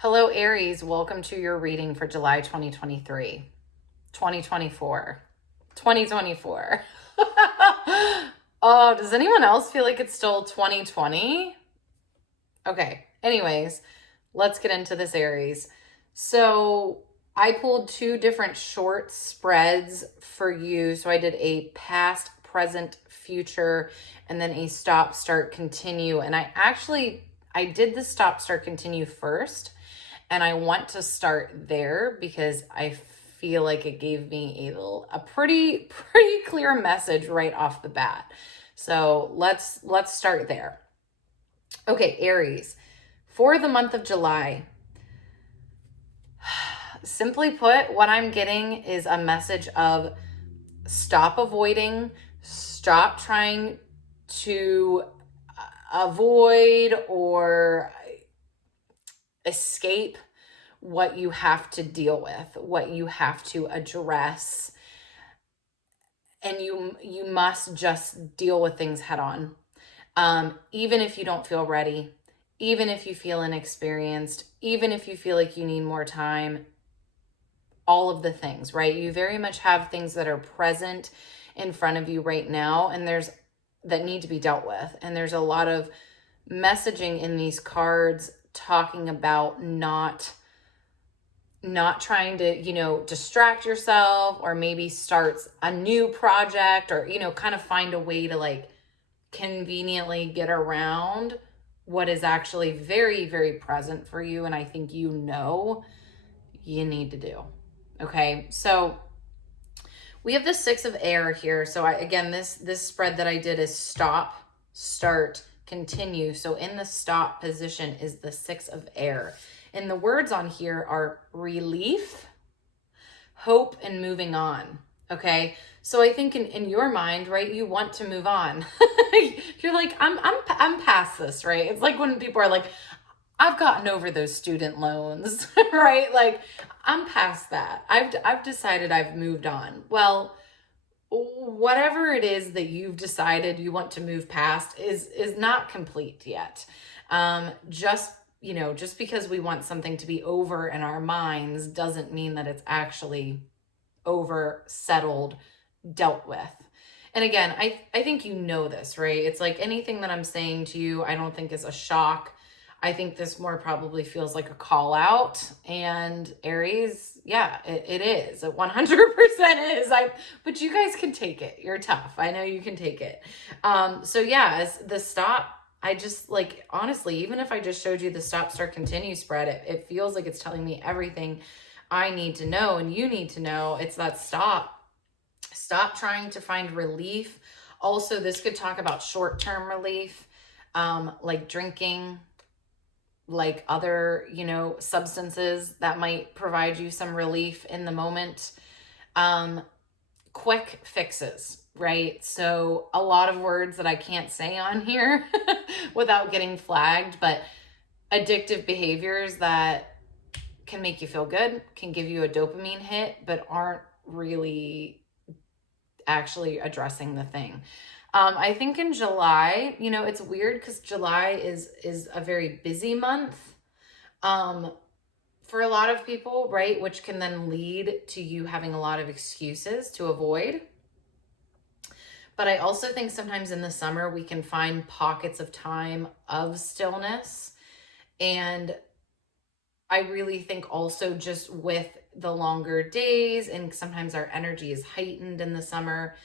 Hello, Aries. Welcome to your reading for July 2023, 2024, 2024. Oh, does anyone else feel like it's still 2020? Okay. Anyways, let's get into this, Aries. So I pulled two different short spreads for you. So I did a past, present, future, and then a stop, start, continue. And I did the stop, start, continue first. And I want to start there because I feel like it gave me a pretty clear message right off the bat. So let's start there. Okay, Aries, for the month of July, simply put, what I'm getting is a message of stop avoiding, stop trying to avoid or escape what you have to deal with, what you have to address. And you must just deal with things head on. Even if you don't feel ready, even if you feel inexperienced, even if you feel like you need more time, all of the things, right? You very much have things that are present in front of you right now, and that need to be dealt with. And there's a lot of messaging in these cards talking about not trying to, distract yourself or maybe starts a new project or, kind of find a way to like conveniently get around what is actually very, very present for you. And I think you need to do. Okay. So we have the 6 of air here. So again, this spread that I did is stop, start, continue. So in the stop position is the 6 of air. And the words on here are relief, hope, and moving on. Okay. So I think in your mind, right, you want to move on. You're like, I'm past this, right? It's like when people are like, I've gotten over those student loans, right? Like I'm past that. I've decided I've moved on. Well, whatever it is that you've decided you want to move past is not complete yet. Just because we want something to be over in our minds doesn't mean that it's actually over, settled, dealt with. And again, I think you know this, right? It's like anything that I'm saying to you, I don't think is a shock. I think this more probably feels like a call out. And Aries, yeah, it is. It 100% is. But you guys can take it. You're tough. I know you can take it. So yeah, as the stop, I just like, honestly, even if I just showed you the stop, start, continue spread, it feels like it's telling me everything I need to know and you need to know. It's that stop. Stop trying to find relief. Also, this could talk about short-term relief, like drinking, like other, substances that might provide you some relief in the moment. Quick fixes, right? So a lot of words that I can't say on here without getting flagged, but addictive behaviors that can make you feel good, can give you a dopamine hit, but aren't really actually addressing the thing. I think in July, it's weird because July is a very busy month for a lot of people, right? Which can then lead to you having a lot of excuses to avoid. But I also think sometimes in the summer, we can find pockets of time of stillness. And I really think also just with the longer days and sometimes our energy is heightened in the summer,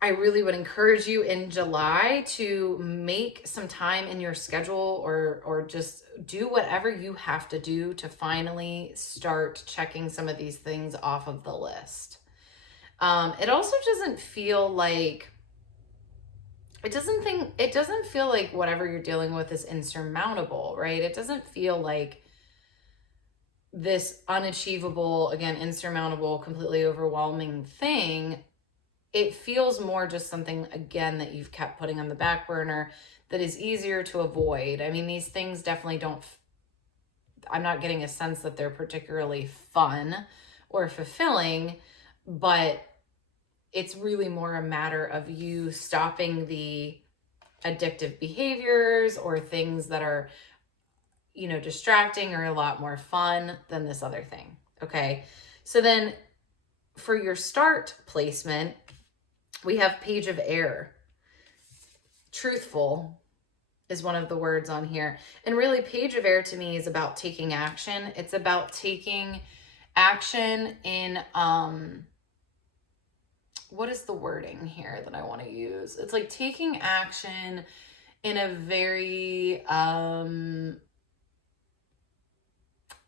I really would encourage you in July to make some time in your schedule or just do whatever you have to do to finally start checking some of these things off of the list. It also doesn't feel like, it doesn't feel like whatever you're dealing with is insurmountable, right? It doesn't feel like this unachievable, again, insurmountable, completely overwhelming thing. It feels more just something, again, that you've kept putting on the back burner that is easier to avoid. I mean, these things definitely I'm not getting a sense that they're particularly fun or fulfilling, but it's really more a matter of you stopping the addictive behaviors or things that are, distracting or a lot more fun than this other thing. Okay. So then for your start placement, we have Page of Air. Truthful is one of the words on here. And really, Page of Air to me is about taking action. It's about taking action in, what is the wording here that I want to use? It's like taking action in a very,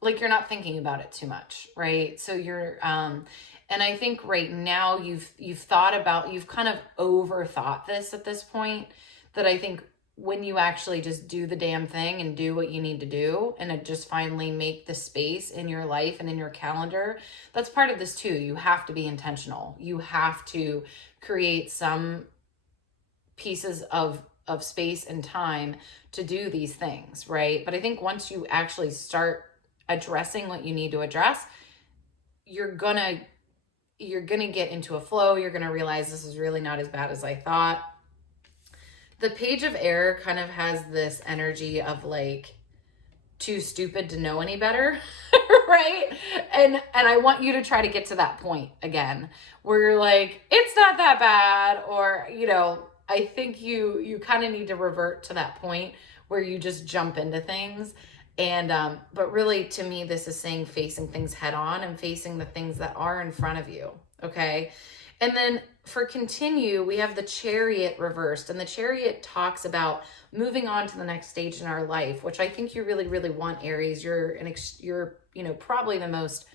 like you're not thinking about it too much, right? So you're, and I think right now you've thought about, you've kind of overthought this at this point, that I think when you actually just do the damn thing and do what you need to do and just finally make the space in your life and in your calendar, that's part of this too. You have to be intentional. You have to create some pieces of space and time to do these things, right? But I think once you actually start addressing what you need to address, you're gonna get into a flow. You're gonna realize this is really not as bad as I thought. The Page of Air kind of has this energy of like too stupid to know any better, right? And I want you to try to get to that point again where you're like, it's not that bad, or I think you kind of need to revert to that point where you just jump into things. And but really, to me, this is saying facing things head on and facing the things that are in front of you. Okay. And then for continue, we have the Chariot reversed, and the Chariot talks about moving on to the next stage in our life, which I think you really, really want, Aries. You're probably the most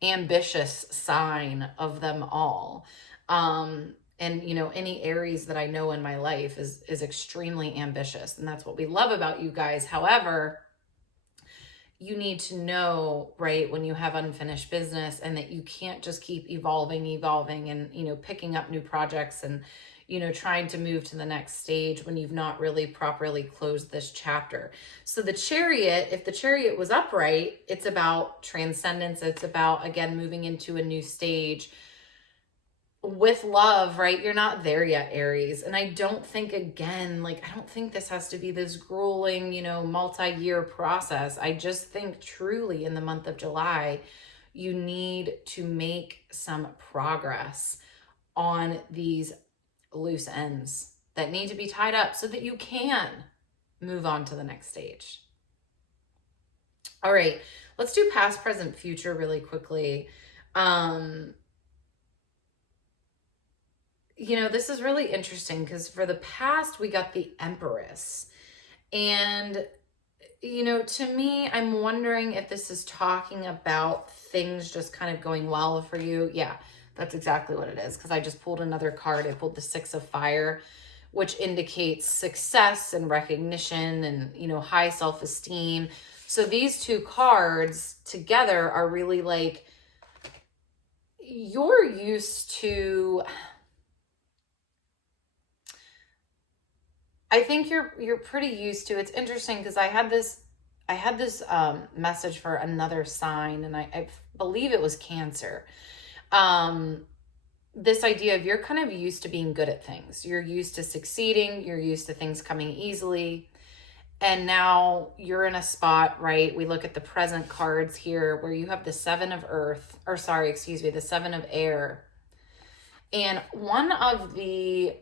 ambitious sign of them all. And any Aries that I know in my life is extremely ambitious, and that's what we love about you guys. However, you need to know, right, when you have unfinished business, and that you can't just keep evolving and, picking up new projects and, trying to move to the next stage when you've not really properly closed this chapter. So the Chariot, if the Chariot was upright, it's about transcendence. It's about, again, moving into a new stage with love, right? You're not there yet, Aries. And I don't think, again, I don't think this has to be this grueling, multi-year process. I just think truly in the month of July, you need to make some progress on these loose ends that need to be tied up so that you can move on to the next stage. All right, let's do past, present, future really quickly. This is really interesting because for the past, we got the Empress. And, to me, I'm wondering if this is talking about things just kind of going well for you. Yeah, that's exactly what it is, because I just pulled another card. I pulled the Six of Fire, which indicates success and recognition and, high self-esteem. So these two cards together are really like, you're used to... I think you're pretty used to. It's interesting because I had this message for another sign, and I believe it was Cancer. This idea of you're kind of used to being good at things. You're used to succeeding. You're used to things coming easily. And now you're in a spot, right? We look at the present cards here where you have the Seven of the Seven of Air. And one of the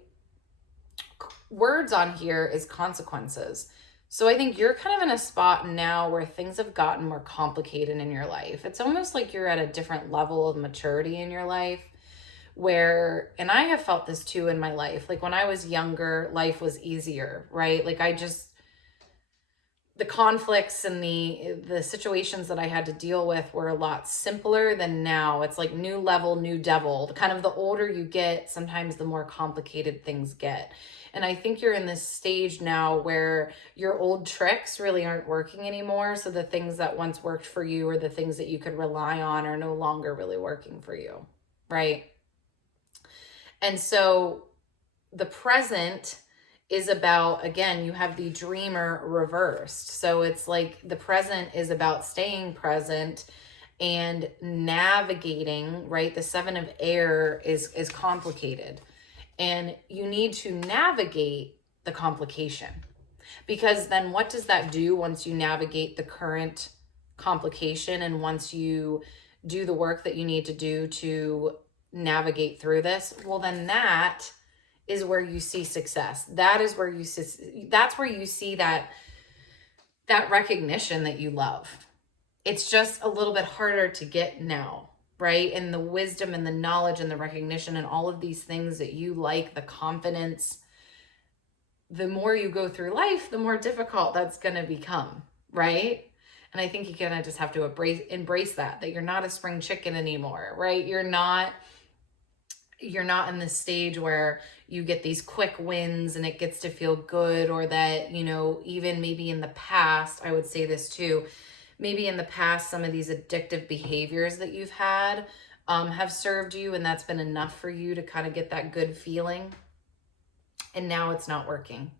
words on here is consequences. So I think you're kind of in a spot now where things have gotten more complicated in your life. It's almost like you're at a different level of maturity in your life where, and I have felt this too in my life. Like when I was younger, life was easier, right? Like the conflicts and the situations that I had to deal with were a lot simpler than now. It's like new level, new devil. Kind of the older you get, sometimes the more complicated things get. And I think you're in this stage now where your old tricks really aren't working anymore. So the things that once worked for you or the things that you could rely on are no longer really working for you, right? And so the present is about, again, you have the Dreamer reversed. So it's like the present is about staying present and navigating, right? The Seven of Air is complicated. And you need to navigate the complication. Because then what does that do once you navigate the current complication and once you do the work that you need to do to navigate through this? Well, then that is where you see success. That is where you see, that's where you see that recognition that you love. It's just a little bit harder to get now, right? And the wisdom and the knowledge and the recognition and all of these things that you like, the confidence, the more you go through life, the more difficult that's going to become, right? And I think you kind of just have to embrace that you're not a spring chicken anymore, right? You're not in this stage where you get these quick wins and it gets to feel good, or that, you know, even maybe in the past, I would say this too, maybe in the past, some of these addictive behaviors that you've had have served you, and that's been enough for you to kind of get that good feeling. And now it's not working,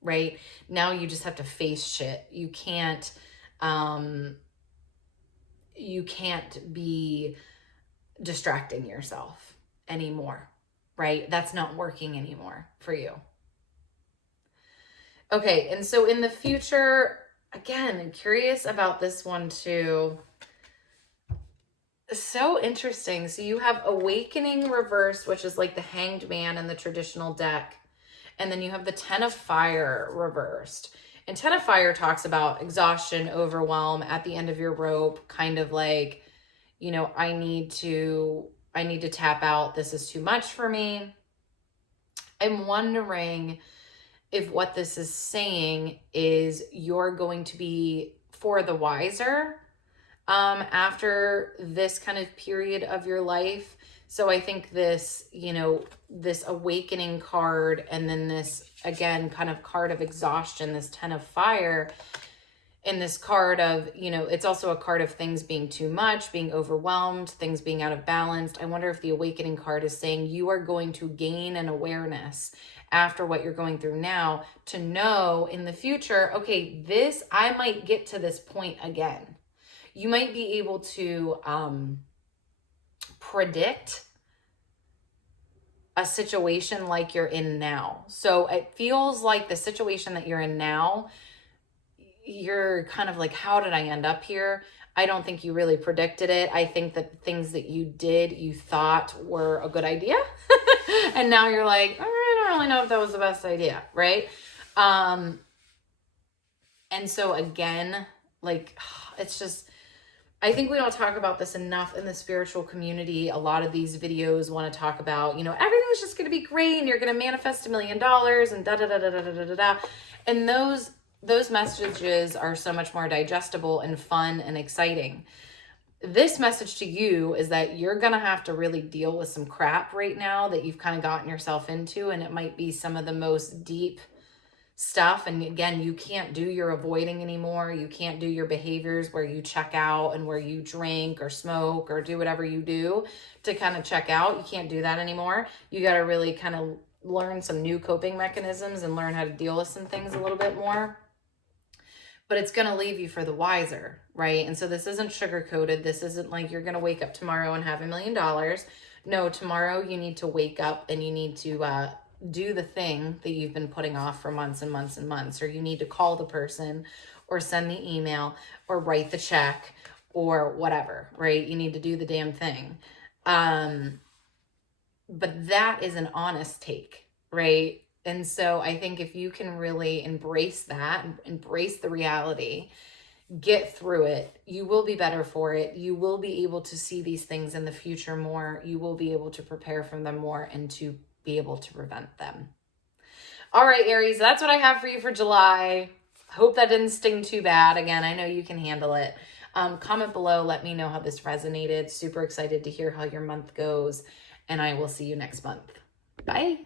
right? Now you just have to face shit. You can't be distracting yourself anymore, right? That's not working anymore for you. Okay, and so in the future, again, I'm curious about this one too. So interesting. So you have Awakening reversed, which is like the Hanged Man in the traditional deck. And then you have the Ten of Fire reversed. And Ten of Fire talks about exhaustion, overwhelm, at the end of your rope, kind of like, you know, I need to tap out. This is too much for me. I'm wondering if what this is saying is you're going to be for the wiser after this kind of period of your life. So I think this, you know, this Awakening card, and then this, again, kind of card of exhaustion, this Ten of Fire, and this card of, you know, it's also a card of things being too much, being overwhelmed, things being out of balance. I wonder if the Awakening card is saying you are going to gain an awareness after what you're going through now to know in the future, okay, this, I might get to this point again. You might be able to predict a situation like you're in now. So it feels like the situation that you're in now, you're kind of like, how did I end up here? I don't think you really predicted it. I think that the things that you did, you thought were a good idea. And now you're like, I don't really know if that was the best idea, right? And so again, like, it's just, I think we don't talk about this enough in the spiritual community. A lot of these videos want to talk about, you know, everything's just going to be great and you're going to manifest $1 million and da da da da da da da da. And those messages are so much more digestible and fun and exciting. This message to you is that you're going to have to really deal with some crap right now that you've kind of gotten yourself into. And it might be some of the most deep stuff. And again, you can't do your avoiding anymore. You can't do your behaviors where you check out and where you drink or smoke or do whatever you do to kind of check out. You can't do that anymore. You got to really kind of learn some new coping mechanisms and learn how to deal with some things a little bit more. But it's going to leave you for the wiser, right? And so this isn't sugar-coated. This isn't like you're going to wake up tomorrow and have $1 million. No, tomorrow you need to wake up and you need to do the thing that you've been putting off for months and months and months, or you need to call the person or send the email or write the check or whatever, right? You need to do the damn thing. But that is an honest take, right? And so I think if you can really embrace that, embrace the reality, get through it, you will be better for it. You will be able to see these things in the future more. You will be able to prepare for them more and to be able to prevent them. All right, Aries, that's what I have for you for July. Hope that didn't sting too bad. Again, I know you can handle it. Comment below. Let me know how this resonated. Super excited to hear how your month goes. And I will see you next month. Bye.